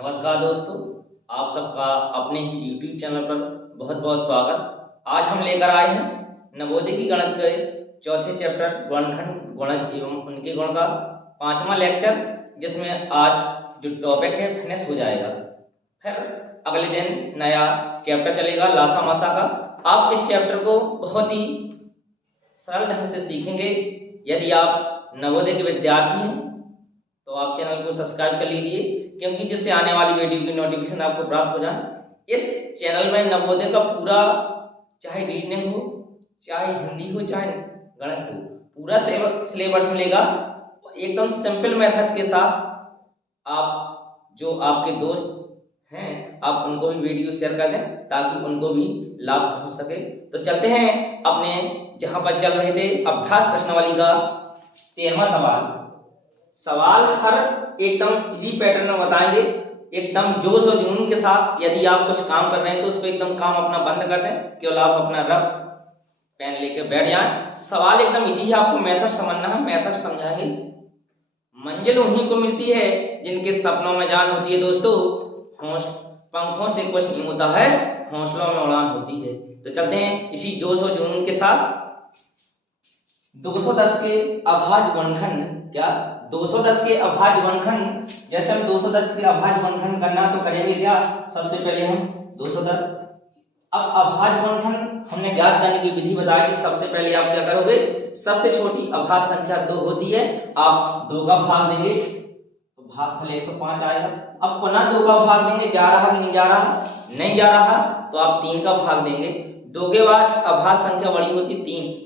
नमस्कार दोस्तों, आप सबका अपने ही YouTube चैनल पर बहुत बहुत स्वागत। आज हम लेकर आए हैं नवोदय की गणित के चौथे चैप्टर वर्णखंड गुणज एवं उनके गुण का 5वां लेक्चर, जिसमें आज जो टॉपिक है फिनिश हो जाएगा। फिर अगले दिन नया चैप्टर चलेगा लासा मासा का। आप इस चैप्टर को बहुत ही सरल ढंग से सीखेंगे। यदि आप नवोदय के विद्यार्थी हैं तो आप चैनल को सब्सक्राइब कर लीजिए, क्योंकि जिससे आने वाली वीडियो की नोटिफिकेशन आपको प्राप्त हो जाए। इस चैनल में नवोदय का पूरा, चाहे रीजनिंग हो, चाहे हिंदी हो, चाहे गणित हो, पूरा सिलेबस मिलेगा एकदम सिंपल मेथड के साथ। आप जो आपके दोस्त हैं आप उनको भी वीडियो शेयर कर दें ताकि उनको भी लाभ पहुंच सके। तो चलते हैं अपने जहां पर चल रहे थे अभ्यास प्रश्नावली का 13वां सवाल हर एकदम इजी पैटर्न में बताएंगे, एकदम जोश और जुनून के साथ। यदि आप कुछ काम कर रहे हैं तो उसको एकदम काम अपना बंद कर दें, केवल आप अपना रफ पेन लेकर बैठ जाएं। सवाल एकदम इजी है, आपको मेथड समझना है, मेथड समझाएंगे। मंजिल उन्हीं को मिलती है जिनके सपनों में जान होती है दोस्तों। पंखों से कुछ नहीं होता है, हौसलों में उड़ान होती है। तो चलते हैं इसी जोश और जुनून के साथ। 210 के अभाज्य गुणनखंड, क्या 210 के अभाज्य गुणनखंड, जैसे हम 210 के अभाज्य गुणनखंड करना तो करेंगे क्या, सबसे पहले हम 210। अब अभाज्य गुणनखंड हमने ज्ञात करने की विधि बताई कि सबसे पहले आप क्या करोगे, सबसे छोटी अभाज्य संख्या 2 होती है, आप 2 का भाग देंगे तो भागफल 105 आएगा। अब पुनः 2 का भाग देंगे, जा रहा कि नहीं जा रहा, नहीं जा रहा तो आप 3 का भाग देंगे। 2 के बाद अभाज्य संख्या बड़ी होती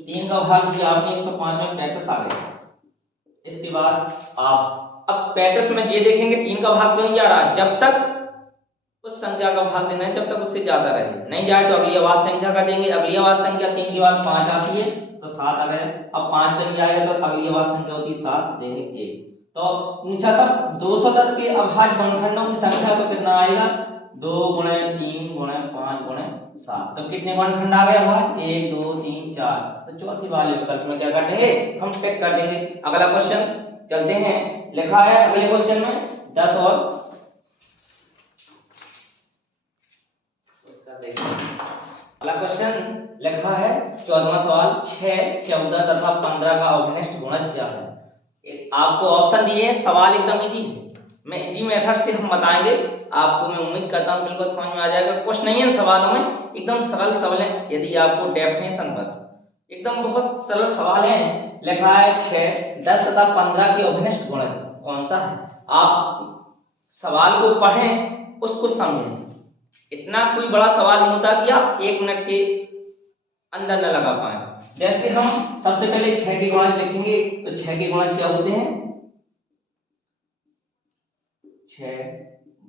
3 का भाग दिया आपने 105 में 35 आ गया। इसके बाद आप अब 35 में ये देखेंगे 3 का भाग तो नहीं जा रहा, जब तक उस संख्या का भाग देना है जब तक उससे ज्यादा रहे, नहीं जाए तो अगली अभाज्य संख्या का देंगे। अगली अभाज्य संख्या 3 के बाद 5 आती है तो 7 आ गए। अब 5 का नहीं आएगा तो अगली अभाज्य संख्या होती है 7, देंगे 1। तो पूछा था 210 के अभाज्य गुणनखंडों की संख्या, तो कितना आएगा 2 गुणे 3 गुणे 5 गुणे 7। तो कितने गुणनखंड आ गए अभाज्य, 1 2 3 4। तो चौथी वाले विकल्प में क्या कर देंगे, हम टिक कर देंगे। अगला क्वेश्चन चलते हैं, लिखा है अगले क्वेश्चन में 10 और उसका देखिए। अगला क्वेश्चन लिखा है 14वां सवाल, 6 14 तथा 15 का अभिनिष्ट गुणज क्या है। आपको ऑप्शन दिए हैं, सवाल एकदम इजी है, मैं इजी मेथड से हम बताएंगे आपको। मैं उम्मीद करता हूं बिल्कुल समझ में आ जाएगा। कुछ नहीं है सवालों में, एकदम सरल सवाल है। यदि आपको डेफिनेशन बस एकदम बहुत सरल सवाल है। लिखा है 6 10 तथा 15 के अभिनिष्ट गुणज कौन सा है। आप सवाल को पढ़ें, उसको समझें। इतना कोई बड़ा सवाल नहीं होता कि आप 1 मिनट के अंदर न लगा पाए। जैसे हम सबसे पहले 6 के गुणज लिखेंगे तो 6 के गुणज क्या होते हैं, 6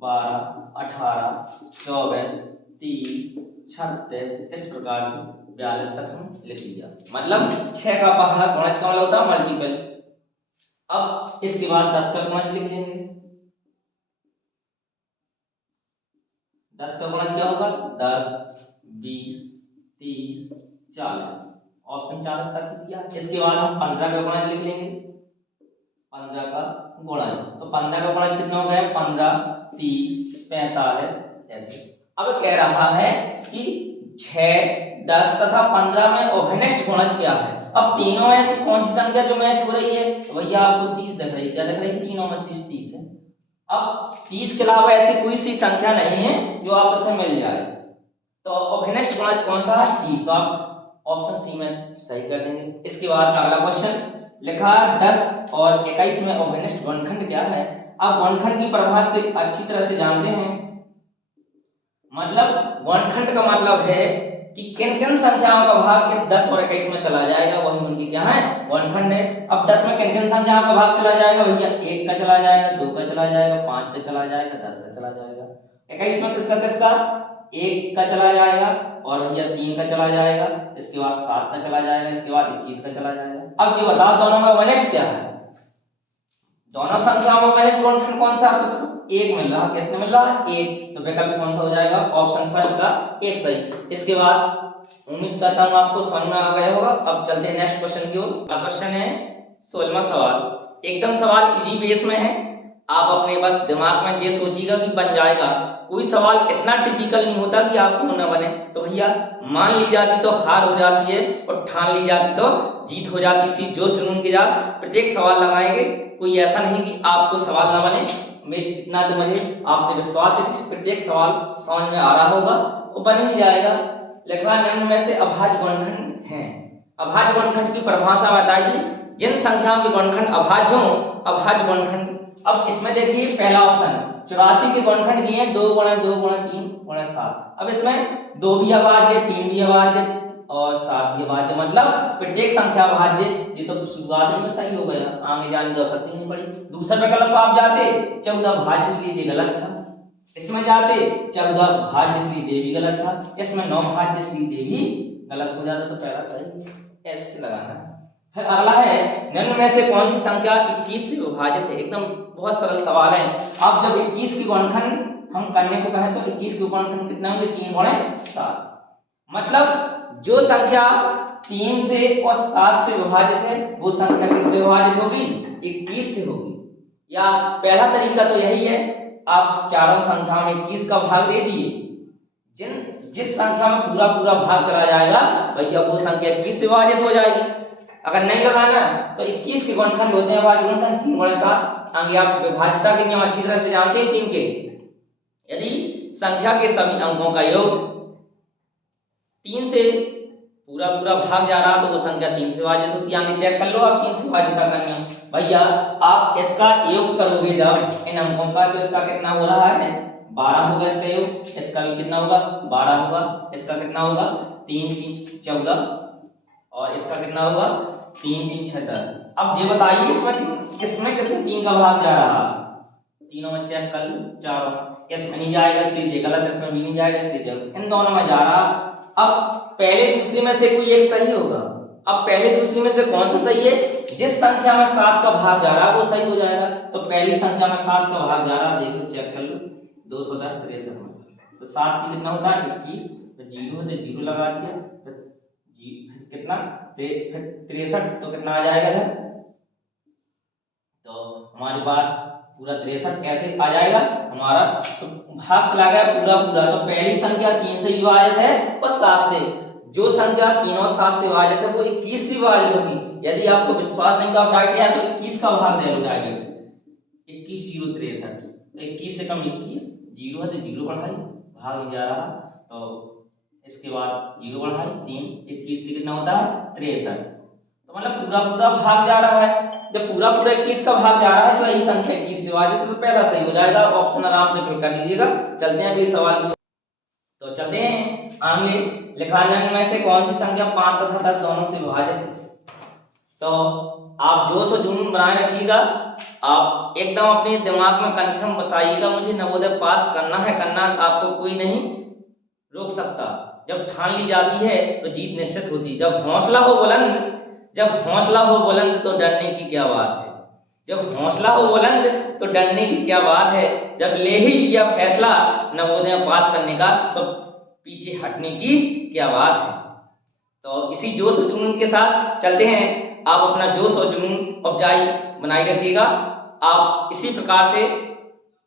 12 18 24 30 36 इस प्रकार से 42 तक हम लिख लिया। मतलब 6 का पहला गुणज का मतलब होता है मल्टीपल। अब इसके बाद 10 का गुणज लिख लेंगे। 10 का गुणज क्या होगा, 10 20 30 40, ऑप्शन 40 तक दिया। इसके बाद हम 15 का गुणज लिख लेंगे। 15 का गुणज, तो 15 का गुणज कितना हो गया, 15 30 45 ऐसे। अब कह रहा है कि 6 10 तथा 15 में अभिनिष्ट गुणज क्या है। अब तीनों में से कौन सी संख्या जो मैच हो रही है, तो भैया आपको 30 दिख रही है। क्या दिख रही है, तीनों में 30 है। अब 30 के अलावा ऐसी कोई सी संख्या नहीं है जो आपस में मिल जाए, तो अभिनिष्ट गुणज कौन सा है, 30। तो आप ऑप्शन सी में सही कर देंगे। इसके बाद अगला क्वेश्चन लिखा 10 और 21 में अभिनिष्ट गुणनखंड क्या है। आप गुणनखंड की परिभाषा से अच्छी तरह से जानते हैं। मतलब गुणनखंड का मतलब है कि किन किन संख्याओं का भाग इस 10 और 21 में चला जाएगा, वही उनकी क्या है, गुणनखंड है। अब 10 में किन किन संख्याओं का भाग चला जाएगा, भैया 1 का चला जाएगा, 2 का चला जाएगा, 5 का चला जाएगा, 10 का चला जाएगा। 21 में किसका किसका, 1 का चला जाएगा और भैया 3 का चला जाएगा, इसके बाद 7 का चला जाएगा, इसके बाद 21 का चला जाएगा। अब ये बताओ दोनों में अभिनिष्ट क्या है, दोनों संख्याओं में अभिनिष्ट गुणनखंड कौन सा है, तो 1 मिल रहा है। कितने मिल रहा है, 1। तो विकल्प कौन सा हो जाएगा, ऑप्शन फर्स्ट का 1 सही। इसके बाद उम्मीद करता हूं आपको समझ में आ गया होगा। अब चलते हैं नेक्स्ट क्वेश्चन की ओर। क्वेश्चन है 16वां सवाल, एकदम सवाल इजी बेस में है। आप अपने बस दिमाग में ये सोचिएगा कि बन जाएगा। कोई सवाल इतना टिपिकल नहीं होता कि आपको न बने। तो भैया मान ली जाती तो हार हो जाती है और ठान ली जाती तो जीत हो जाती। इसी जोश जुनून के साथ प्रत्येक सवाल लगाएंगे। कोई ऐसा नहीं कि आपको सवाल ना बने। मैं इतना तो मुझे आपसे विश्वास है कि प्रत्येक सवाल समझ में आ रहा होगा और बन भी जाएगा। लिखा निम्न में से अभाज्य गुणनखंड हैं। अभाज्य गुणनखंड की परिभाषा बताइए। जिन संख्याओं के गुणनखंड अभाज्य हो अभाज्य गुणनखंड। अब इसमें देखिए पहला ऑप्शन 84 के गुणनखंड दिए 2 × 2 × 3 × 7। अब इसमें 2 भी अभाज्य, 3 भी अभाज्य और 7 भी अभाज्य, मतलब प्रत्येक संख्या अभाज्य। ये तो शुरुआत में सही हो गया, आगे जाने की आवश्यकता नहीं पड़ी। दूसरा विकल्प आप जाते 14 भाज्य, इसलिए ये गलत था। इसमें जाते 14 भाज्य, इसलिए ये भी गलत था। इसमें 9 भाज्य, इसलिए ये भी गलत हो जाता। तो पहला सही ऐसे लगाना है। फिर अगला है निम्न में से कौन सी संख्या 21 से विभाजित है। एकदम बहुत सरल सवाल है। अब जब 21 की गुणनखंड हम करने को कहें तो 21 के गुणनखंड कितना होंगे 3 × 7। मतलब जो संख्या 3 से और 7 से विभाजित है वो संख्या किससे विभाजित होगी 21 से होगी। या पहला तरीका तो यही है, आप चारों संख्या में 21 का भाग दीजिए। जिस संख्या में पूरा पूरा भाग चला जाएगा भैया वो संख्या 21 से विभाजित हो जाएगी। अगर नहीं लगाना तो 21 के गुणनखंड होते हैं अभाज्य गुणनखंड 3 × 7। आगे आप विभाज्यता के नियम अच्छी तरह से जानते हैं 3 के। यदि संख्या के सभी अंकों का योग 3 से पूरा पूरा भाग जा रहा तो वो संख्या 3 से विभाजित होती है। आगे चेक कर लो आप 3 से विभाज्यता का नियम। भैया आप इसका योग करोगे जब इन अंकों का तो इसका कितना हो रहा है 12 होगा इसका योग। इसका भी कितना होगा 12 होगा। इसका कितना होगा 3 3 14 और इसका कितना होगा 3 3 6 10। अब ये बताइए इसमें किसमें 3 का भाग जा रहा। तीनों में चेक कर लो, चारों इसमें नहीं जाएगा इसलिए ये गलत, इसमें भी नहीं जाएगा इसलिए इन दोनों में जा रहा। अब पहले दूसरे में से कोई एक सही होगा। अब पहले दूसरे में से कौन सा सही है, जिस संख्या में 7 का भाग जा रहा है वो सही हो जाएगा। तो पहली संख्या में 7 का भाग जा रहा है, देख लो चेक कर लो 210 63 में। तो 7 की कितना होता है 21, तो 0 है तो 0 लगा दिया, तो कितना फिर 63, तो कितना आ जाएगा इधर, तो हमारे पास पूरा 63 कैसे आ जाएगा हमारा, तो भाग चला गया पूरा पूरा। तो पहली संख्या 3 से विभाजित है और 7 से। जो संख्या 3 और 7 से विभाजित है वो 21 से विभाजित होगी। यदि आपको विश्वास नहीं तो आप राइट है तो 21 का भाग दे लो डायरेक्ट 21 0 63। 21 से कम 21, 0 है तो 0 बढ़ाई, भाग नहीं जा रहा तो इसके बाद 0 बढ़ाई 3, 21 से कितना होता है 63। तो मतलब पूरा पूरा भाग जा रहा है। जब पूरा पूरा 21 का भाग जा रहा है तो यही संख्या 21 से विभाजित है, तो पहला सही हो जाएगा। ऑप्शन आराम से फिल कर लीजिएगा। चलते हैं अगले सवाल की। तो चलते हैं आगे। लिखा निम्न में से कौन सी संख्या 5 तथा 10 दोनों से विभाजित है। तो आप जोश और जुनून बनाए रखिएगा। आप एकदम अपने दिमाग में कंफर्म बसाइएगा मुझे नवोदय पास करना है, करना। आपको कोई नहीं रोक सकता। जब ठान ली जाती है तो जीत निश्चित होती है। जब हौसला हो बुलंद तो डरने की क्या बात है। जब हौसला हो बुलंद तो डरने की क्या बात है। जब ले ही लिया फैसला नवोदय पास करने का तो पीछे हटने की क्या बात है। तो इसी जोश और जुनून के साथ चलते हैं। आप अपना जोश और जुनून उपजाई बनाए रखिएगा। आप इसी प्रकार से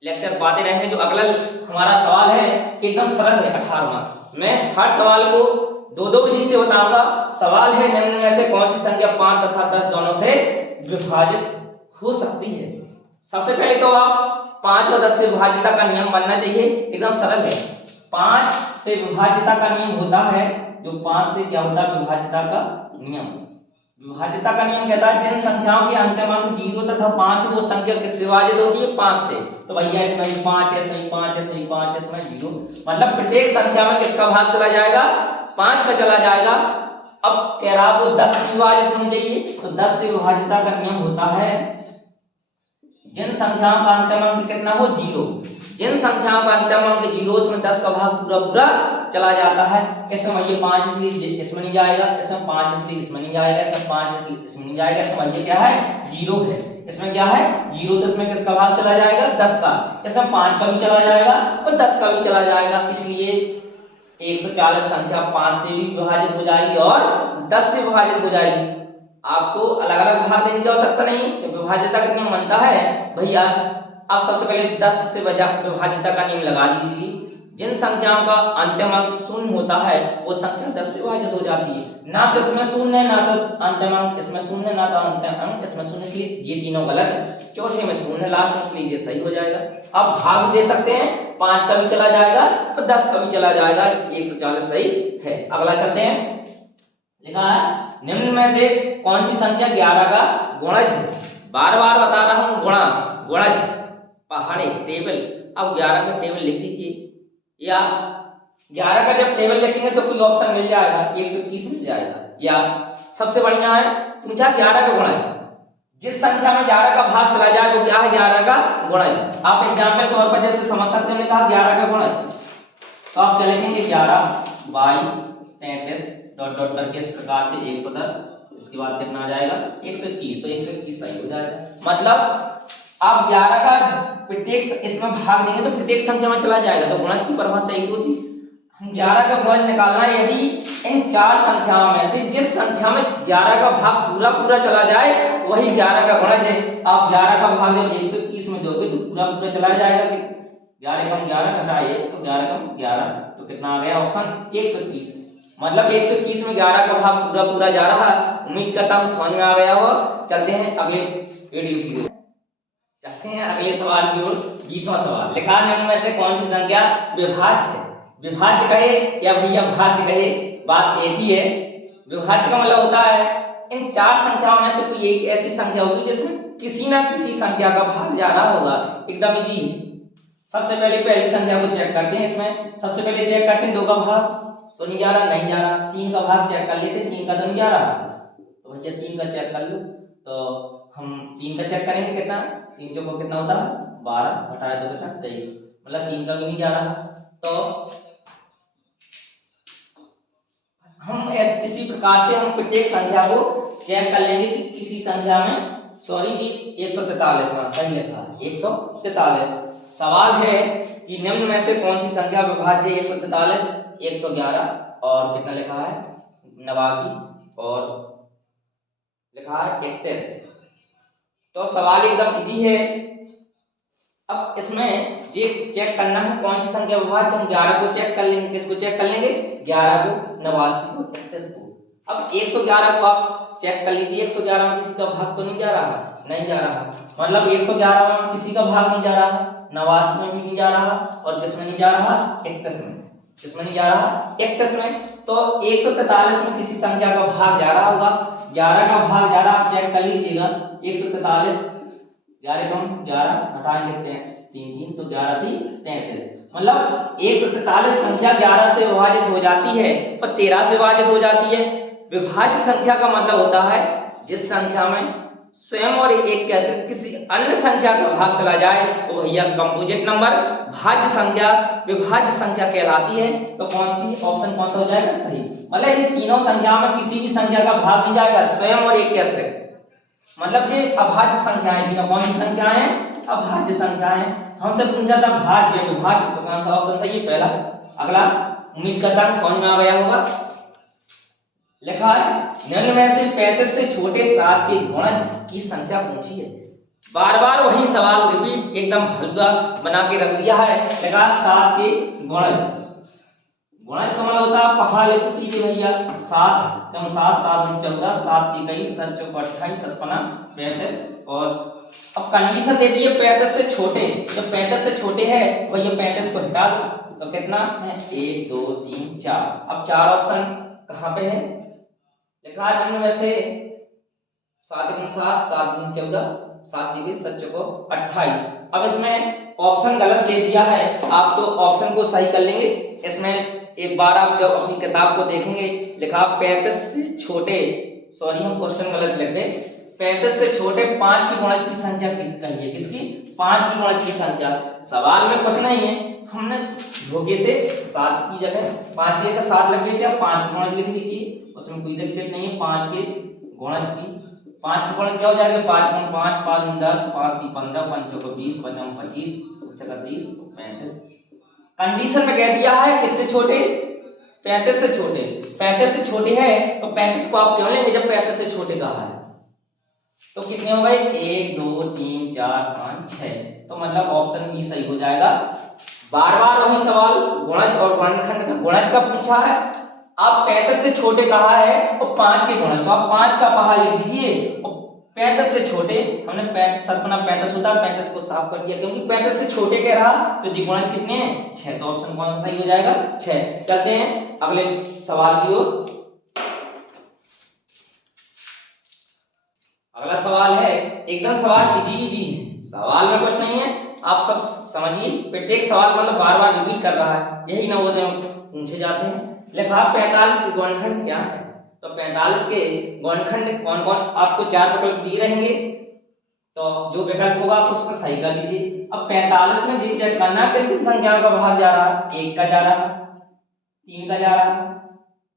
लेक्चर पाते रहेंगे। जो अगला हमारा सवाल है एकदम सरल है 18वां। मैं हर सवाल को 2-2 विधि से बताऊंगा। सवाल है निम्न में से कौन सी संख्या 5 तथा 10 दोनों से विभाजित हो सकती है। सबसे पहले तो आप 5 और 10 से विभाज्यता का नियम बनना चाहिए। एकदम सरल है। 5 से विभाज्यता का नियम होता है, जो 5 से क्या होता है विभाज्यता का नियम। विभाज्यता का नियम कहता है जिन संख्याओं के अंतिम अंक 0 तथा 5 वो संख्या किससे विभाजित होती है 5 से। तो भैया इसमें 5 है, इसमें 5 है, इसमें 5 है, इसमें 0। मतलब प्रत्येक संख्या में किसका भाग चला जाएगा 5 का चला जाएगा। अब कह रहा वो 10 से विभाजित होनी चाहिए। तो 10 से विभाज्यता का नियम होता है जिन संख्याओं का अंतिम अंक कितना हो 0। जिन संख्याओं का अंतिम अंक 0 उसमें 10 का भाग पूरा पूरा चला जाता है। इसमें ये 5 इसलिए इसमें नहीं जाएगा, इसमें 5 इसलिए इसमें नहीं जाएगा, इसमें 5 इसलिए इसमें नहीं जाएगा। इसमें ये क्या है 0 है। इसमें क्या है 0, तो इसमें किसका भाग चला जाएगा 10 का। इसमें 5 का भी चला जाएगा और 10 का भी चला जाएगा। इसलिए 140 संख्या 5 से भी विभाजित हो जाएगी और 10 से विभाजित हो जाएगी। आपको अलग अलग भाग देने की आवश्यकता नहीं। तो विभाज्यता का नियम बनता है भैया अब सबसे पहले 10 से विभाज्यता का नियम लगा दीजिए। जिन संख्याओं का अंतिम अंक शून्य होता है वो संख्या 10 से विभाजित हो जाती है। ना तो इसमें शून्य ना तो अंतिम अंक इसमें शून्य, ना तो अंतिम अंक इसमें शून्य, इसलिए ये तीनों गलत है। चौथे में शून्य लास्ट में, इसलिए ये सही हो जाएगा। अब भाग भी दे सकते हैं, 5 का भी चला जाएगा और 10 का भी चला जाएगा, 140 सही है। अगला चलते हैं। लिखा है निम्न में से कौन सी संख्या 11 का गुणज है। बार बार बता रहा हूं, गुणज पहाड़े टेबल। अब 11 का टेबल लिख दीजिए, या 11 का जब टेबल लिखेंगे तो कोई ऑप्शन मिल जाएगा, 121 मिल जाएगा। या सबसे बढ़िया है पूछा 11 का गुणज, जिस संख्या में 11 का भाग चला जाए वो क्या है 11 का गुणज। आप एग्जाम्पल तौर पर जैसे समझ सकते हैं, कहा 11 का गुणज, तो आप क्या लिखेंगे 11, 22, 33 डॉट डॉट करके इस प्रकार से 110, इसके बाद कितना आ जाएगा 121, तो 121 सही हो जाएगा। मतलब आप 11 का प्रत्येक इसमें भाग देंगे तो प्रत्येक संख्या में चला जाएगा, तो गुणज की परिभाषा सही होती। हम 11 का गुणज निकालना है, यदि इन 4 संख्याओं में से जिस संख्या में 11 का भाग पूरा पूरा चला जाए वही 11 का गुणज है। आप 11 का भाग जब 121 में दोगे तो पूरा पूरा चला जाएगा। 11 कम 11 घटा 1 तो 11 कम 11, तो कितना आ गया ऑप्शन 121। मतलब 121 में 11 का भाग पूरा पूरा जा रहा है। उम्मीद करता हूं समझ में आ गया होगा। चलते हैं अगले वीडियो की ओर, चलते हैं अगले सवाल की ओर। 20वां सवाल लिखा निम्न में से कौन सी संख्या विभाज्य है। विभाज्य कहे या भैया भाज्य कहे, बात एक ही है। विभाज्य का मतलब होता है इन 4 संख्याओं में से कोई एक ऐसी संख्या होगी जिसमें किसी ना किसी संख्या का भाग जा रहा होगा। एकदम इजी है। सबसे पहले पहली संख्या को चेक करते हैं। इसमें सबसे पहले चेक करते हैं 2 का भाग तो नहीं जा रहा, नहीं जा रहा। 3 का भाग चेक कर लेते, 3 का तो नहीं जा रहा, तो भैया 3 का चेक कर लो। तो हम 3 का चेक करेंगे, कितना 3 चौको कितना होता है 12, घटाए तो कितना 23, मतलब 3 का भी नहीं जा रहा। तो हम इसी प्रकार से हम प्रत्येक संख्या को चेक कर लेंगे कि किसी संख्या में, सॉरी जी 143, हाँ सही लिखा है 143। सवाल है कि निम्न में से कौन सी संख्या विभाज्य 143, 111 और कितना लिखा है 89 और लिखा है 31। तो सवाल एकदम इजी है। अब इसमें ये चेक करना है कौन सी संख्या विभाज्य। हम 11 को चेक कर लेंगे। किसको चेक कर लेंगे 11 को, 89 को, 31 को। अब 111 को आप चेक कर लीजिए। 111 में किसी का भाग तो नहीं जा रहा, नहीं जा रहा। मतलब 111 में किसी का भाग नहीं जा रहा, 89 में भी नहीं जा रहा और किसमें नहीं जा रहा 31 में। किसमें नहीं जा रहा 31 में। तो 143 में किसी संख्या का भाग जा रहा होगा। 11 का भाग जा रहा, आप चेक कर लीजिएगा। 143 11 कम 11 हटाएंगे 3 तो 11 थी 33। मतलब 143 संख्या 11 से विभाजित हो जाती है और 13 से विभाजित हो जाती है। विभाज्य संख्या का मतलब होता है जिस संख्या में स्वयं और एक के अतिरिक्त किसी अन्य संख्या का भाग चला जाए वो भैया कंपोजिट नंबर भाज्य संख्या विभाज्य संख्या कहलाती है। तो कौन सी ऑप्शन कौन सा हो जाएगा सही। मतलब इन तीनों संख्या में किसी भी संख्या का भाग नहीं जाएगा स्वयं और एक के अतिरिक्त। मतलब ये अभाज्य संख्या है। तीनों कौन सी संख्या है अभाज्य संख्या है। हमसे पूछा था भाज्य विभाज्य, तो कौन सा ऑप्शन सही है पहला। अगला उम्मीद करता हूं समझ में आ गया होगा। लिखा है निम्न में से 35 से छोटे 7 के गुणज की संख्या पूछी है। बार बार वही सवाल रिपीट एकदम हल्का बना के रख दिया है। लिखा 7 के गुणज। गुणज का मतलब होता है पहाड़ लेते सीधे भैया 7 कम 7 7 14 7 23 7 चौक 28 7 35। और अब कंडीशन देती है 35 से छोटे। जब 35 से छोटे है भैया 35 को हटा दो तो कितना है 1 2 3 4। अब 4 ऑप्शन कहाँ पे है। लिखा है निम्न में से 7 गुण 7 7 गुण 14 7 23 7 चौक 28। अब इसमें ऑप्शन गलत दे दिया है। आप तो ऑप्शन को सही कर लेंगे। इसमें एक बार आप जब अपनी किताब को देखेंगे लिखा 35 से छोटे, सॉरी हम क्वेश्चन गलत लिख गए। 35 से छोटे 5 की गुणज की संख्या कहिए। किसकी 5 की गुणज की संख्या। सवाल में कुछ नहीं है, हमने धोखे से 7 की जगह 5 की जगह 7 लग गए थे। 5 की गुणज लिख लीजिए, उसमें कोई दिक्कत नहीं है। 5 के गुणज की 5 के गुणज क्या हो जाएगा 5 गुण 5 5 गुण 10 5 3 15 5 चौको 20 5 25 30 35। कंडीशन में कह दिया है किससे छोटे 35 से छोटे। 35 से छोटे है तो 35 को आप क्यों लेंगे जब 35 से छोटे कहा है। तो कितने हो गए 1 2 3 4 5 6। तो मतलब ऑप्शन बी सही हो जाएगा। बार बार वही सवाल गुणज और वर्णखंड का, गुणज का पूछा है, आप 35 से छोटे कहा है और 5 के गुणज, तो आप 5 का पहाड़ लिख दीजिए और 35 से छोटे, हमने 35 होता है, 35 को साफ कर दिया क्योंकि 35 से छोटे कह रहा, तो जी गुणज कितने हैं 6, तो ऑप्शन कौन सा सही हो जाएगा 6। चलते हैं अगले सवाल की ओर। अगला सवाल है एकदम सवाल इजी है, सवाल में कुछ नहीं है, आप सब समझिए, प्रत्येक सवाल मतलब बार बार रिपीट कर रहा है, यही नवोदय में पूछे जाते हैं। लिखा 45 के गुणनखंड क्या है, तो 45 के गुणनखंड कौन कौन, आपको 4 विकल्प दिए रहेंगे, तो जो विकल्प होगा आप उसको सही कर दीजिए। अब 45 में जी चेक करना किन किन संख्याओं का भाग जा रहा है, 1 का जा रहा है, 3 का जा रहा है,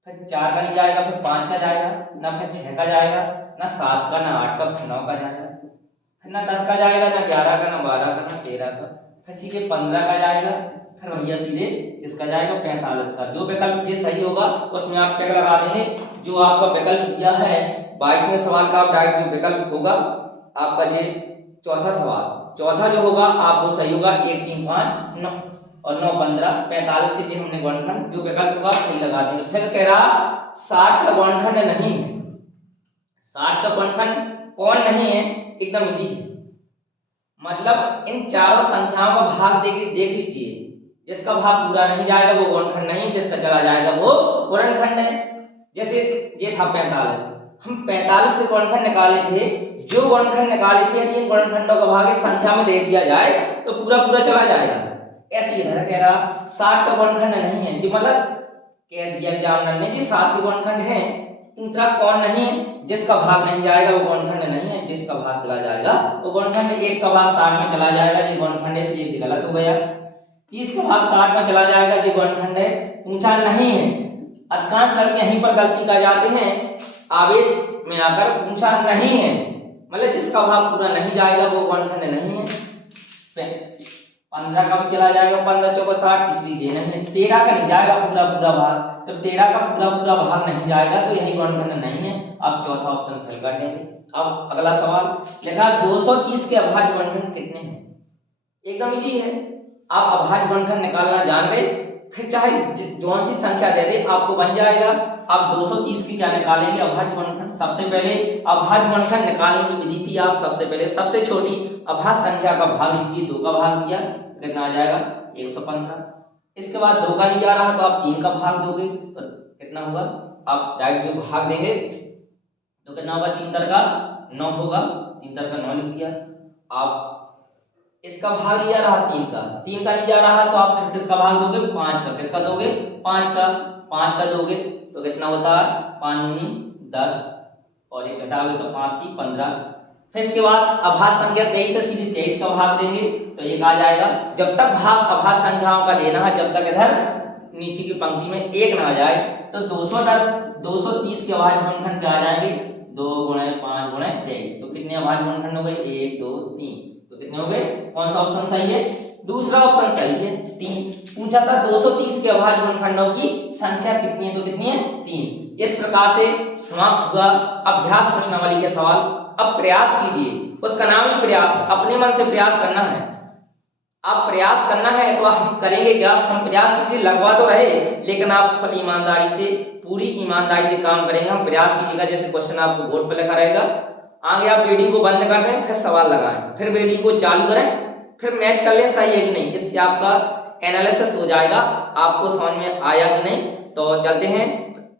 फिर 4 का नहीं जाएगा, फिर 5 का जाएगा ना, फिर 6 का जाएगा ना, 7 का ना, 8 का, फिर 9 का जाएगा, फिर ना 10 का जाएगा, ना 11 का, ना 12 का, ना 13 का, फिर सीधे 15 का जाएगा, फिर भैया सीधे इसका जाएगा 45 का। जो विकल्प जो सही होगा उसमें आप टिक लगा देंगे। जो आपका विकल्प दिया है 22वें सवाल का, आप डायरेक्ट जो विकल्प होगा आपका ये चौथा सवाल, चौथा जो होगा आप वो सही होगा, 1 3 5 9 और 9 15 45 के जी हमने गुणनखंड जो विकल्प होगा सही लगा देंगे। फिर कह रहा 60 का गुणनखंड नहीं है, 60 का गुणनखंड कौन नहीं है, एकदम इजी है, मतलब इन चारों संख्याओं का भाग देख लीजिए, जिसका भाग पूरा नहीं जाएगा वो गुणनखंड नहीं, जिसका चला जाएगा वो गुणनखंड है। जैसे ये था 45, हम 45 के गुणनखंड निकाले थे, जो गुणनखंड निकाले थे यदि इन गुणनखंडों का भाग इस संख्या में दे दिया जाए तो पूरा चला जाएगा। ऐसे ही इधर कह रहा 60 का गुणनखंड नहीं है जी, मतलब कह दिया एग्जामिनर ने जी 7 के गुणनखंड है, दूसरा कौन नहीं है, जिसका भाग नहीं जाएगा वो गुणनखंड नहीं है, जिसका भाग चला जाएगा वो गुणनखंड। 1 का भाग 60 में चला जाएगा जी गुणनखंड, इसलिए गलत हो गया। 30 का भाग 60 में चला जाएगा जी गुणनखंड है, पूछा नहीं है। अधिकांश लड़के यहीं पर गलती कर जाते हैं, आवेश में आकर पूछा नहीं है, मतलब जिसका भाग पूरा नहीं जाएगा वो गुणनखंड नहीं है। 15 का भी चला जाएगा, 15 चौको 60, इसलिए ये नहीं है। 13 का नहीं जाएगा पूरा भाग, जब 13 का पूरा भाग नहीं जाएगा तो यही गुणनखंड नहीं है। आप चौथा ऑप्शन फिल कर देंगे। अब अगला सवाल लिखा 230 के अभाज्य गुणनखंड कितने हैं, एकदम इजी है, आप अभाज्य गुणनखंड निकालना जान गए, फिर चाहे जौन सी संख्या दे दे आपको बन जाएगा। आप 230 की क्या निकालेंगे, अभाज्य गुणनखंड। सबसे पहले अभाज्य गुणनखंड निकालने की विधि थी, आप सबसे पहले सबसे छोटी अभाज्य संख्या का भाग लीजिए, 2 का भाग दिया कितना आ जाएगा 115। इसके बाद 2 का नहीं जा रहा तो आप 3 का भाग दोगे तो कितना होगा, आप डायरेक्ट जो भाग देंगे तो कितना होगा, 3 तर का 9 होगा, 3 तर का 9 लिख दिया। आप इसका भाग नहीं जा रहा 3 का नहीं जा रहा तो आप फिर किसका भाग दोगे, 5 का। किसका दोगे, 5 का दोगे तो कितना होता है, 5 दूनी 10 और एक घटाओगे तो 5 3 15। फिर इसके बाद अभाज्य संख्या 23 से सीधे 23 का भाग देंगे तो एक आ जाएगा। जब तक भाग अभाज्य संख्याओं का देना है, जब तक इधर नीचे की पंक्ति में 1 ना आ जाए, तो 230 के अभाज्य गुणनखंड क्या आ जाएंगे, 2 × 5 × 23। तो कितने अभाज्य गुणनखंड हो गए, 1 2 3, तो कितने हो गए, कौन सा ऑप्शन सही है, दूसरा ऑप्शन सही है 3। पूछा था 230 के अभाज्य गुणनखंडों की संख्या कितनी है, तो कितनी है 3। इस प्रकार से समाप्त हुआ अभ्यास प्रश्नावली के सवाल। अब प्रयास कीजिए, उसका नाम ही प्रयास, अपने मन से प्रयास करना है। आप प्रयास करना है तो हम करेंगे क्या, हम प्रयास कीजिए, लगवा तो रहे लेकिन आप फुल ईमानदारी से, पूरी ईमानदारी से काम करेंगे। हम प्रयास कीजिएगा, जैसे क्वेश्चन आपको बोर्ड पर लिखा रहेगा, आगे आप वीडियो को बंद कर दें, फिर सवाल लगाएं, फिर वीडियो को चालू करें, फिर मैच कर लें सही है कि नहीं, इससे आपका एनालिसिस हो जाएगा, आपको समझ में आया कि नहीं। तो चलते हैं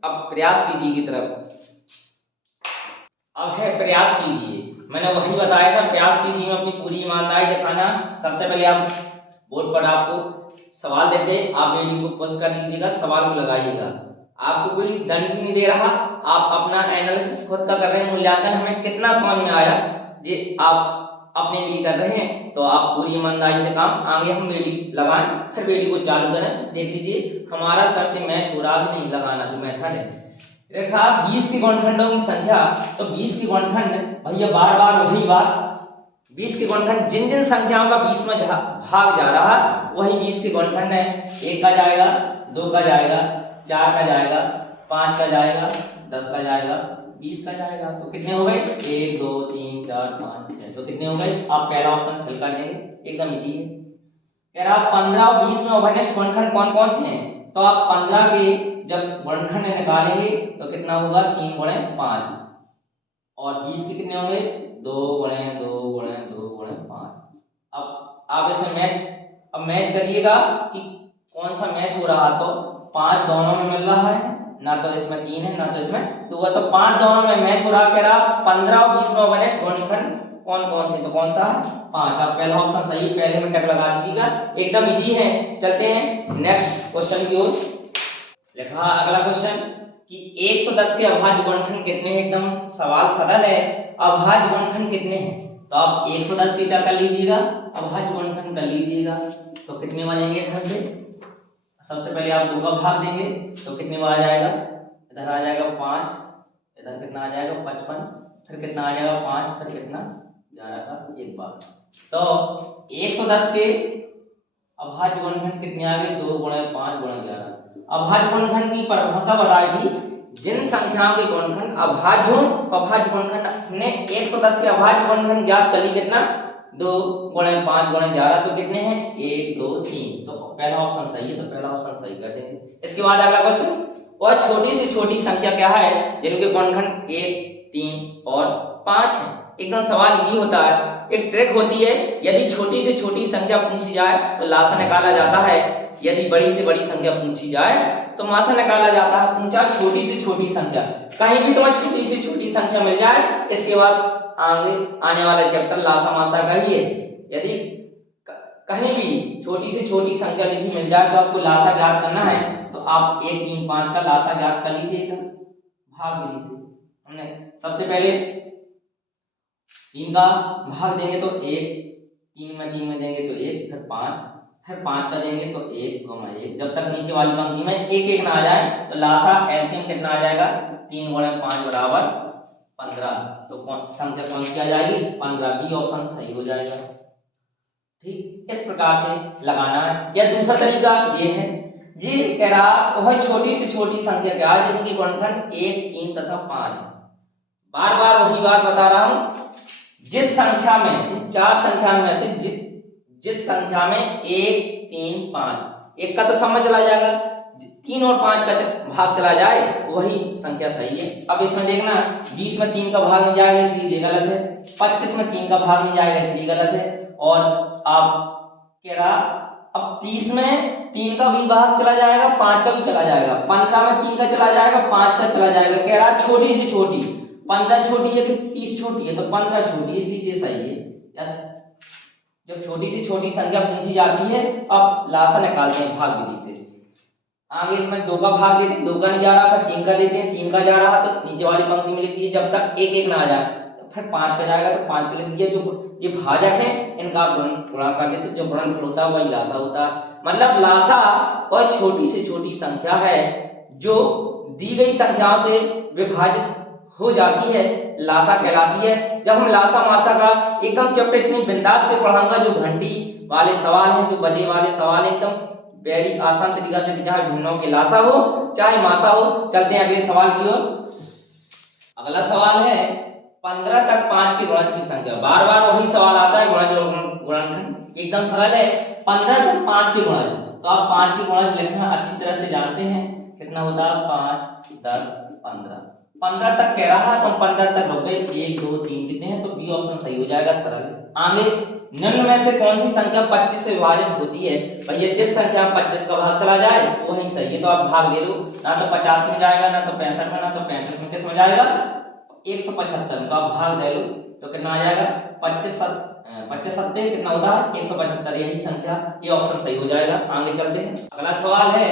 अब प्रयास कीजिए की तरफ। अब है प्रयास कीजिए, मैंने वही बताया था, प्रयास कीजिए में अपनी पूरी ईमानदारी दिखाना। सबसे पहले आप बोर्ड पर आपको सवाल देते, आप वीडियो को पॉज कर लीजिएगा, सवाल को लगाइएगा। आपको कोई दंड नहीं दे रहा, आप अपना एनालिसिस खुद का कर रहे हैं, मूल्यांकन हमें कितना समझ में आया ये आप अपने लिए कर रहे हैं। तो आप पूरी ईमानदारी से काम, आगे हम वीडियो लगाएं, फिर वीडियो को चालू करें, देख लीजिए हमारा सर से मैच हो रहा है नहीं, लगाना जो मेथड है। देखा 20 के गुणनखंडों की संख्या, तो 20 के गुणनखंड भैया बार बार वही बात, 20 के गुणनखंड जिन जिन संख्याओं का 20 में भाग जा रहा है वही 20 के गुणनखंड है। 1 का जाएगा, 2 का जाएगा, 4 का जाएगा, 5 का जाएगा, 10 का जाएगा, 20 का जाएगा। तो कितने हो गए, 1 2 3 4 5 6, तो कितने हो गए, आप पहला ऑप्शन फिल कर देंगे। एकदम इजी है। कह रहा 15 और 20 में ओवरनेस्ट गुणनखंड कौन कौन से हैं, तो आप 15 के जब गुणनखंड निकालेंगे तो कितना होगा 3 गुणे 5, और 20 के कितने होंगे 2 गुणे 2 गुणे 2 गुणे 5। अब आप इसमें मैच करिएगा कि कौन सा मैच हो रहा, तो 5 दोनों में मिल रहा है, ना तो इसमें 3 है ना तो इसमें 2 है, तो 5 दोनों में मैच हो रहा। कह रहा 15 और 20 में ओवरनेस्ट गुणनखंड कौन कौन से, तो कौन सा 5। आप पहला ऑप्शन सही, पहले में टक लगा दीजिएगा, एकदम इजी है। चलते हैं नेक्स्ट क्वेश्चन की ओर। लिखा अगला क्वेश्चन कि 110 के अभाज्य गुणनखंड कितने हैं, एकदम सवाल सरल है। अभाज्य गुणनखंड कितने हैं, तो आप 110 की क्या कर लीजिएगा, अभाज्य गुणनखंड कर लीजिएगा, तो कितने बनेंगे इधर से। सबसे पहले आप 2 का भाग देंगे तो कितने में आ जाएगा, इधर आ जाएगा 5, इधर कितना आ जाएगा 55, फिर कितना आ जाएगा 5, फिर कितना 11 का एक बार। तो 110 के अभाज्य गुणनखंड कितने आ गए, 2 गुणे 5 गुणे 11। अभाज्य गुणनखंड की परिभाषा बताई थी, जिन संख्याओं के गुणनखंड अभाज्य हो, अभाज्य गुणनखंड हमने 110 के अभाज्य गुणनखंड ज्ञात कर ली, कितना 2 गुणे 5 गुणे 11, तो कितने हैं 1 2 3, तो पहला ऑप्शन सही है, तो पहला ऑप्शन सही कर देंगे। इसके बाद अगला क्वेश्चन, और छोटी से छोटी संख्या क्या है जिनके गुणनखंड 1 3 और 5 है। एकदम सवाल ये होता है, एक ट्रिक होती है, यदि छोटी से छोटी संख्या पूछी जाए तो लासा निकाला जाता है, यदि बड़ी से बड़ी संख्या पूछी जाए तो मासा निकाला जाता है। पूछा छोटी से छोटी संख्या, कहीं भी तुम्हें छोटी से छोटी संख्या मिल जाए, इसके बाद आगे आने वाला चैप्टर लासा मासा का ही है। यदि कहीं भी छोटी से छोटी संख्या लिखी मिल जाए तो आपको लासा ज्ञात करना है, तो आप 1 3 5 का लासा ज्ञात कर लीजिएगा भाग विधि से। हमने सबसे पहले 3 का भाग देंगे तो 1, 3 में देंगे तो 1, फिर 5, फिर 5 का देंगे तो 1 गुणा 1, जब तक नीचे वाली पंक्ति में 1 1 ना आ जाए, तो लासा एलसीएम कितना आ जाएगा 3 गुणे 5 बराबर 15, तो संख्या कौन सी आ जाएगी 15, बी ऑप्शन सही हो जाएगा। ठीक, इस प्रकार से लगाना है। या दूसरा तरीका ये है, जी कह रहा वह छोटी से छोटी संख्या क्या है जिनकी गुणनखंड 1 3 तथा 5 है। बार बार वही बात बता रहा हूं, जिस संख्या में इन 4 संख्या में से जिस संख्या में 1 3 5, एक का तो समझ चला जाएगा, 3 और 5 का भाग चला जाए वही संख्या सही है। अब इसमें देखना 20 में 3 का भाग नहीं जाएगा इसलिए ये गलत है, 25 में 3 का भाग नहीं जाएगा इसलिए गलत है, और आप कह रहा अब 30 में 3 का भी भाग चला जाएगा, 5 का भी चला जाएगा, 15 में 3 का चला जाएगा, 5 का चला जाएगा। कह रहा छोटी से छोटी, 15 छोटी है कि 30 छोटी है, तो 15 छोटी, इसलिए ये सही है। जब छोटी से छोटी संख्या पूछी जाती है अब लासा निकालते हैं भाग विधि से। आगे इसमें 2 का भाग देते हैं, 2 का नहीं जा रहा, फिर 3 का देते हैं, 3 का जा रहा तो नीचे वाली पंक्ति में लिख दिए जब तक 1 1 ना आ जाए, फिर 5 का जाएगा तो 5 का लिख दिया। जो ये भाजक है इनका गुणा कर देते, जो गुणनफल होता है वही लासा होता है। मतलब लासा वह छोटी से छोटी संख्या है जो दी गई संख्याओं से विभाजित हो जाती है, लासा कहलाती है। जब हम लासा मासा का एकदम चैप्टर इतनी बिंदास से पढ़ाऊंगा, जो घंटी वाले सवाल हैं, जो बजे वाले सवाल हैं, एकदम वेरी आसान तरीका से, चाहे भिन्नों के लासा हो चाहे मासा हो। चलते हैं अगले सवाल की ओर। अगला सवाल है 15 तक 5 के गुणज की संख्या। बार बार वही सवाल आता है, गुणज और गुणनखंड एकदम सरल है। 15 तक 5 के गुणज, तो आप 5 के गुणज लिखना अच्छी तरह से जानते हैं, कितना होता है 5 10 15। 15 तक कह रहा है तो 15 तक रुक गए, 1 2 3 कितने हैं, तो बी ऑप्शन सही हो जाएगा, सरल। आगे निम्न में से कौन सी संख्या 25 से विभाजित होती है, भैया जिस संख्या में 25 का भाग चला जाए वो ही सही है, तो आप भाग दे लो, ना तो 50 में जाएगा, ना तो 65 में, ना तो 35 में, किस में जाएगा 175 में, तो आप भाग दे लो तो कितना आ जाएगा 25 सत्ते कितना होता है 175, यही संख्या, ये ऑप्शन सही हो जाएगा। आगे चलते हैं। अगला सवाल है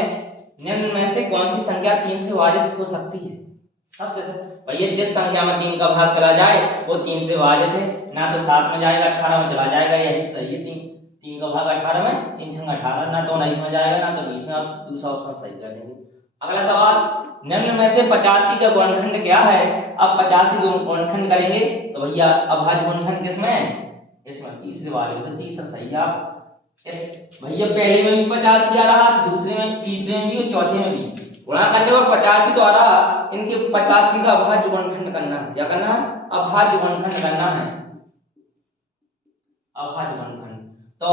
निम्न में से कौन सी संख्या 3 से विभाजित हो सकती है। सबसे भैया जिस संख्या में 3 का भाग चला जाए वो 3 से विभाजित है, ना तो 7 में जाएगा 18 में चला जाएगा, यही सही है। 3 का भाग 18 में, 3 छंग 18, ना तो 19 में जाएगा ना तो 20 में, आप दूसरा ऑप्शन सही कर देंगे। अगला सवाल निम्न में से 85 का गुणनखंड क्या है। अब 85 गुणनखंड करेंगे तो भैया अभाज्य गुणनखंड किसमें, इसमें तीसरे वाले में, तो तीसरा सही है। आप इस भैया पहले में भी 85 आ रहा, दूसरे में, तीसरे में भी और चौथे में भी गुणा करने पर 85 तो आ रहा, इनके 85 का अभाज्य गुणनखंड करना है। क्या करना है, अभाज्य गुणनखंड करना है, अभाज्य गुणनखंड। तो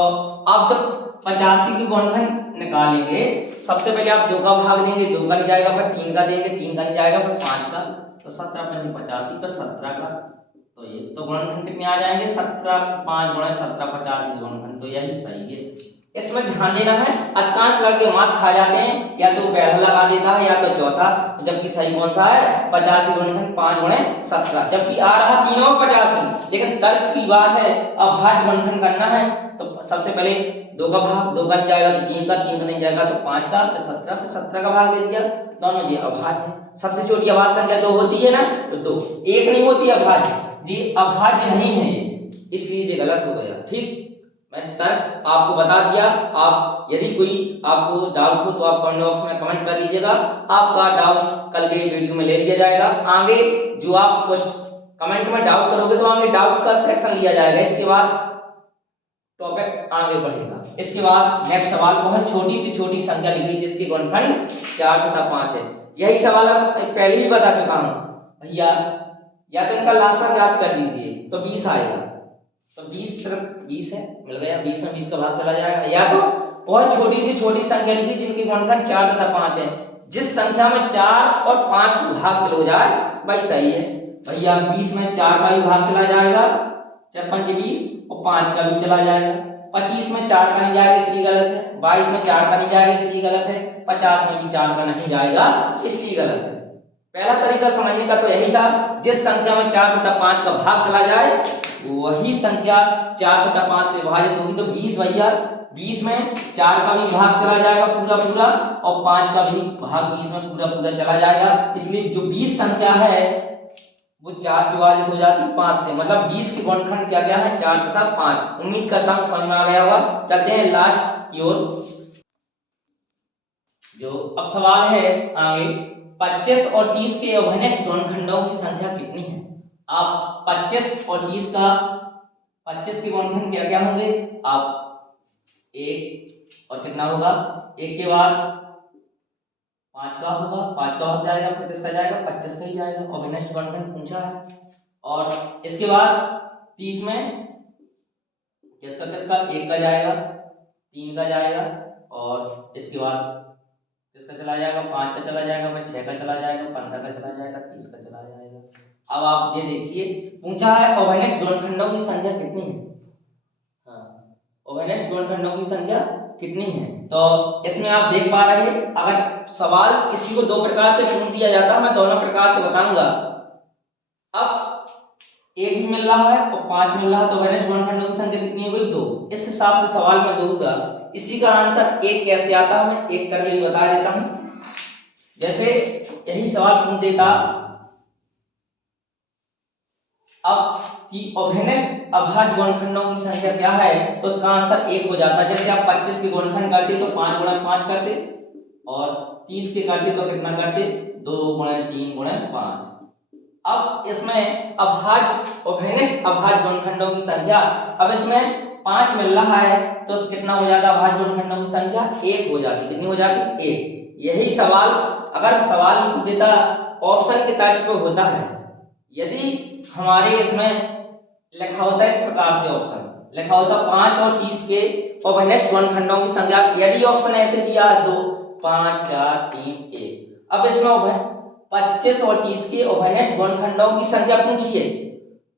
आप जब 85 की गुणनखंड निकालेंगे, सबसे पहले आप 2 का भाग देंगे, 2 का नहीं जाएगा, फिर 3 का देंगे, 3 का नहीं जाएगा, फिर 5 का, तो 17 पंजे 85 पर 17 का, तो ये तो गुणनखंड कितने आ जाएंगे 17, 5 गुणे 17 85 की गुणनखंड, तो यही सही है। इसमें ध्यान देना है, अधिकांश लड़के मात खा जाते हैं, या तो पहला लगा देता है या तो चौथा, जबकि सही कौन सा है 85 गुणनखंड 5 गुणे 17, जबकि आ रहा तीनों 85, लेकिन तर्क की बात है अभाज्य गुणनखंड करना है, तो सबसे पहले 2 का भाग, 2 का नहीं जाएगा तो 3 का, 3 का नहीं जाएगा तो 5 का, फिर 17, फिर 17 का भाग दे दिया, दोनों जी अभाज्य। सबसे छोटी अभाज्य संख्या 2 होती है ना, तो 2 1 नहीं होती अभाज्य जी, अभाज्य नहीं है ये, इसलिए ये गलत हो गया। ठीक, मैं तर्क आपको बता दिया। आप यदि कोई आपको डाउट हो तो आप कमेंट बॉक्स में कमेंट कर दीजिएगा, आपका डाउट कल के वीडियो में ले लिया जाएगा। आगे जो आप कुछ कमेंट में डाउट करोगे तो आगे डाउट का सेक्शन लिया जाएगा, इसके बाद टॉपिक आगे बढ़ेगा। इसके बाद नेक्स्ट सवाल, बहुत छोटी सी छोटी संख्या लिखी जिसकी गुणनखंड 4 तथा 5 है। यही सवाल आप पहले ही बता चुका हूं भैया, या तो इनका लासा याद कर दीजिए, तो 20 आएगा, तो 20 सिर्फ 20 है, मिल गया, 20 में 20 का भाग चला जाएगा। या तो बहुत छोटी सी छोटी संख्या लिखी जिनकी गुणनखंड 4 तथा 5 है, जिस संख्या में 4 और 5 को भाग चला जाए भाई सही है। भैया 20 में 4 का भी भाग चला जाएगा, 4 पंजे 20, और 5 का भी चला जाएगा। 25 में 4 का नहीं जाएगा इसलिए गलत है, 22 में 4 का नहीं जाएगा इसलिए गलत है, 50 में भी 4 का नहीं जाएगा इसलिए गलत है। पहला तरीका समझने का तो यही था, जिस संख्या में 4 तथा 5 का भाग चला जाए वही संख्या 4 तथा 5 से विभाजित होगी। तो 20 भैया 20 में 4 का भी भाग चला जाएगा पूरा पूरा, और 5 का भी भाग 20 में पूरा पूरा चला जाएगा, इसलिए जो 20 संख्या है वो 4 से विभाजित हो जाती है 5 से, मतलब 20 की गुणनखंड क्या क्या है 4 तथा 5। उम्मीद करता हूं समझ में आ गया होगा। चलते हैं लास्ट की ओर। जो अब सवाल है आगे, 25 और 30 के अभिन्नष्ट गुणनखंडों की संख्या कितनी है। आप 25 और 30 का 25 के गुणनखंड क्या क्या होंगे, आप 1 और कितना होगा 1 के बाद 5 का होगा, 5 का भाग जाएगा, फिर किसका जाएगा 25 का ही जाएगा, अभिन्नष्ट गुणनखंड पूछा है। और इसके बाद 30 में किसका किसका 1 का जाएगा, 3 का जाएगा, और इसके बाद किसका चला जाएगा 5 का चला जाएगा, फिर 6 का चला जाएगा, 15 का चला जाएगा, 30 का चला जाएगा। अब आप ये देखिए, पूछा है अभिन्नष्ट गुणनखंडों की संख्या कितनी है। हाँ, अभिन्नष्ट गुणनखंडों की संख्या कितनी है, तो इसमें आप देख पा रहे हैं, अगर सवाल किसी को 2 प्रकार से पूछ दिया जाता, मैं दोनों प्रकार से बताऊंगा। अब 1 भी मिल रहा है और 5 मिल रहा है, तो अभिन्नष्ट गुणनखंडों की संख्या कितनी हो गई 2। इस हिसाब से सवाल मैं दूंगा। इसी का आंसर 1 कैसे आता है मैं एक करके बता देता हूं। जैसे यही सवाल पूछ देता अब कि अभिन्नष्ट अभाज्य गुणनखंडों की संख्या क्या है, तो उसका आंसर 1 हो जाता। जैसे आप 25 के गुणनखंड करते तो 5 गुणे 5 करते, और 30 के करते तो कितना करते 2 गुणे 3 गुणे 5। अब इसमें अभिन्नष्ट अभाज्य गुणनखंडों की संख्या, अब इसमें 5 मिल रहा है तो कितना हो जाता अभाज्य गुणनखंडों की संख्या 1 हो जाती। कितनी हो जाती 1। यही सवाल अगर सवाल देता ऑप्शन के तर्ज पे होता है, यदि हमारे इसमें लिखा होता है इस प्रकार से, ऑप्शन लिखा होता 5 और 30 के अभिन्नष्ट गुणनखंडों की संख्या, यदि ऑप्शन ऐसे दिया 2 5 4 3 1, अब इसमें 25 और 30 के अभिन्नष्ट गुणनखंडों की संख्या पूछी है।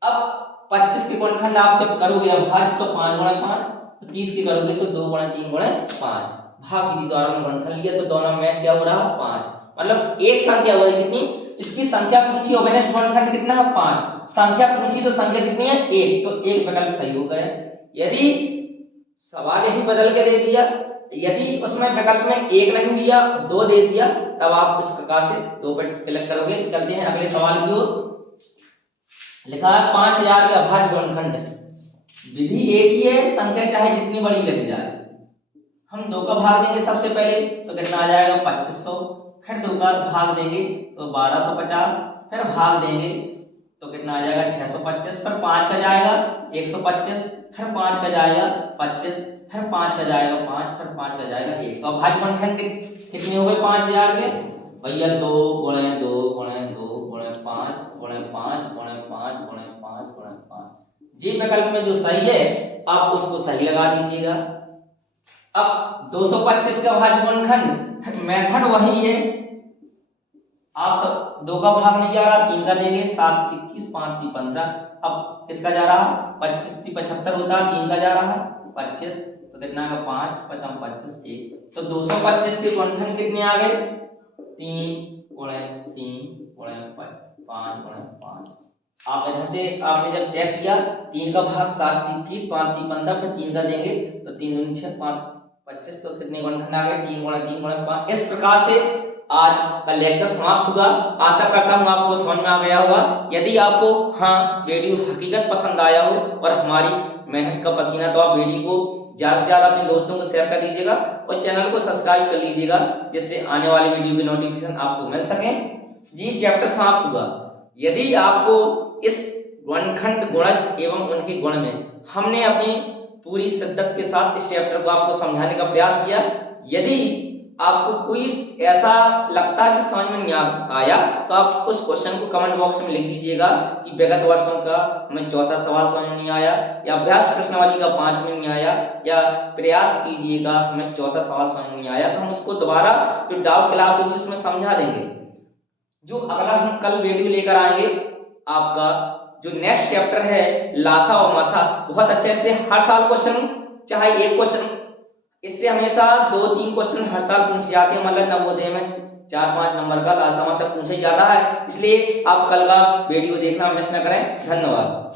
अब 25 के गुणनखंड आप जब करोगे अभाज्य तो 5 गुणे 5, 30 के करोगे तो 2 गुणे 3 गुणे 5, भाग विधि द्वारा में गुणनखंड लिया तो दोनों मैच क्या हो रहा 5, मतलब एक संख्या हो रही कितनी, इसकी संख्या पूछी अभिन्नष्ट गुणनखंड कितना है 5, संख्या पूछी तो संख्या कितनी है 1, तो एक विकल्प सही हो गया। यदि सवाल यही बदल के दे दिया, यदि उसमें विकल्प में 1 नहीं दिया 2 दे दिया, तब आप इस प्रकार से 2 पर क्लिक करोगे। चलते हैं अगले सवाल की ओर। लिखा है 5000 के अभाज्य गुणनखंड, विधि एक ही है, संख्या चाहे जितनी बड़ी लग जाए। हम 2 का भाग देंगे सबसे पहले तो कितना आ जाएगा 2500, फिर 2 का भाग देंगे तो 1250, फिर भाग देंगे तो कितना आ जाएगा 625, फिर 5 का जाएगा 125, फिर 5 का जाएगा 25, फिर 5 का जाएगा 5, फिर 5 का जाएगा 1। तो अभाज्य गुणनखंड कितने हो गए 5000 के भैया 2 गुणे 2 गुणे 2 गुणे 5 गुणे 5 गुणे 5 गुणे 5 गुणे 5। जी विकल्प में जो सही है आप उसको सही लगा दीजिएगा। अब 225 का भाज्य गुणनखंड मेथड वही है, आप सब 2 का भाग नहीं जा रहा, 3 का देंगे, 7 21 5 3 15। अब किसका जा रहा, 25 3 75 होता है, 3 का जा रहा 25, तो कितना का 5 5 25 1। तो 225 के गुणनखंड कितने आ गए, 3 गुणे 3 गुणे 5 गुणे 5। आप इधर से आपने जब चेक किया 3 का भाग 7 21 5 3 15, फिर 3 का देंगे तो 3 दूनी 6 5 25, तो कितने गुणनखंड आ गए, 3 गुणे 5। इस प्रकार से आज का लेक्चर समाप्त हुआ। आशा करता हूँ आपको समझ में आ गया होगा। यदि आपको वीडियो हकीकत पसंद आया हो और हमारी मेहनत का पसीना, तो आप वीडियो को ज्यादा से ज्यादा अपने दोस्तों को शेयर कर दीजिएगा और चैनल को सब्सक्राइब कर लीजिएगा, जिससे आने वाली वीडियो की नोटिफिकेशन आपको मिल सके। जी चैप्टर समाप्त हुआ। यदि आपको इस गुणनखंड गुणज एवं उनके गुण में हमने अपनी पूरी शिद्दत के साथ इस चैप्टर को आपको समझाने का प्रयास किया। यदि आपको कोई ऐसा लगता है कि समझ में नहीं आया, तो आप उस क्वेश्चन को कमेंट बॉक्स में लिख दीजिएगा कि विगत वर्षों का हमें चौथा सवाल समझ में नहीं आया, या अभ्यास प्रश्नावली का 5 में नहीं आया, या प्रयास कीजिएगा हमें चौथा सवाल समझ में नहीं आया, तो हम उसको दोबारा जो डाउट क्लास होगी उसमें समझा देंगे। जो अगला हम कल वीडियो लेकर आएंगे, आपका जो नेक्स्ट चैप्टर है लासा और मसा, बहुत अच्छे से हर साल क्वेश्चन, चाहे एक क्वेश्चन, इससे हमेशा 2-3 क्वेश्चन हर साल पूछे जाते हैं। मतलब नवोदय में 4-5 नंबर का लासा मसा पूछे जाता है, इसलिए आप कल का वीडियो देखना मिस न करें। धन्यवाद।